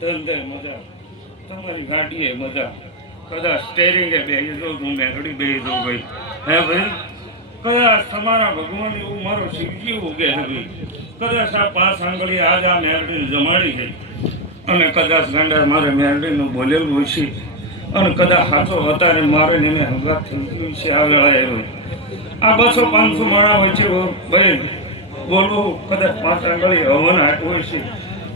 ધંધે મજા, તમારી ગાડીએ મજા, કદાચ સ્ટેરિંગે બેસી દો તું મેઘડી બેસી દો ભાઈ. હે ભાઈ, કદાચ તમારા ભગવાન એવું મારો શિવજી ઉગે છે ભાઈ. કદાચ આ 5 આંગળી આજ આ મેરડીને જમાડી છે અને કદાચ ગાંડા મારે મેરડીનું બોલેલું હોય છે અને કદાચ હાથો હતા મારે ને મેં હંગાત થઈ ગયું છે આ વેળાએ હોય. આ 200-500 માણા હોય છે ભાઈ, બોલવું કદાચ 5 આંગળી હવન હાટ હોય છે.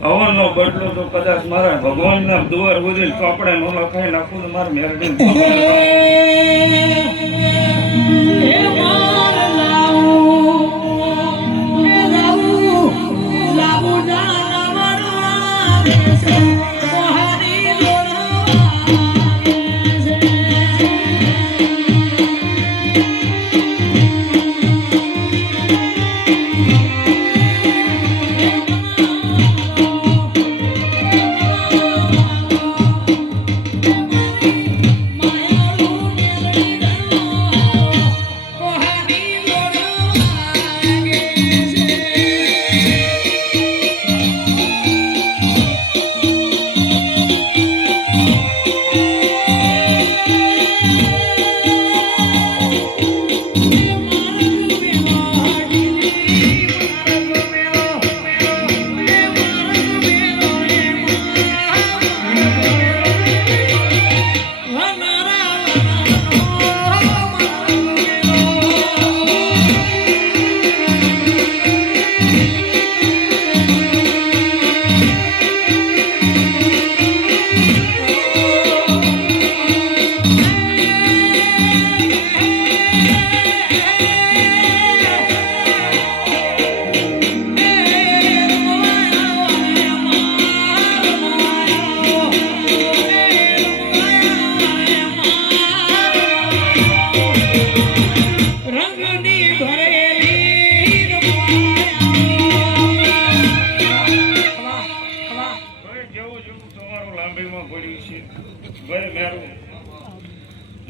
હવનનો બદલો તો કદાચ મારા ભગવાનના દુવાર ઉદીને ચોપડે નો લખાઈ નાખું તો મારે મેરડીને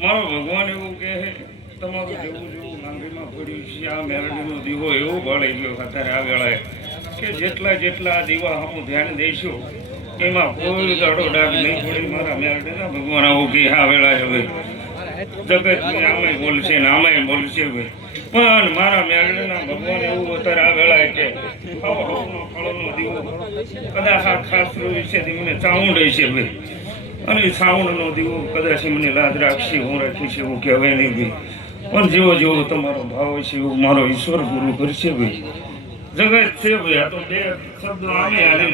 મારો ભગવાન એવું કહે તમારું જેવું જેવું લાંબીમાં પડ્યું છે આ મેરડીનો દીવો એવો બળી ગયો અત્યારે આ વેળાએ કે જેટલા દીવા હું ધ્યાન દઈશું એમાં કોઈ દાડો ડાઘ નહીં પડી. મારા મેરડીના ભગવાન આવું કે આ વેળાએ હવે જગત આમે બોલશે ને આમે બોલશે ભાઈ, પણ મારા મેરડીના ભગવાન એવું અત્યારે આ વેળાએ કે ફળનો દીવો કદાચ આ ખાસ છે મને ચાઉંડ છે ભાઈ, અને સાવણનો દીવો કદાચ મને લાજ રાખશે હું રાખીશ એવું કહેવાય નહીં ભાઈ. પણ જેવો જેવો તમારો ભાવ છે એવું મારો ઈશ્વર પૂરું કરશે ભાઈ. જગત છે ભાઈ, આ તો બે શબ્દો આમે હાલે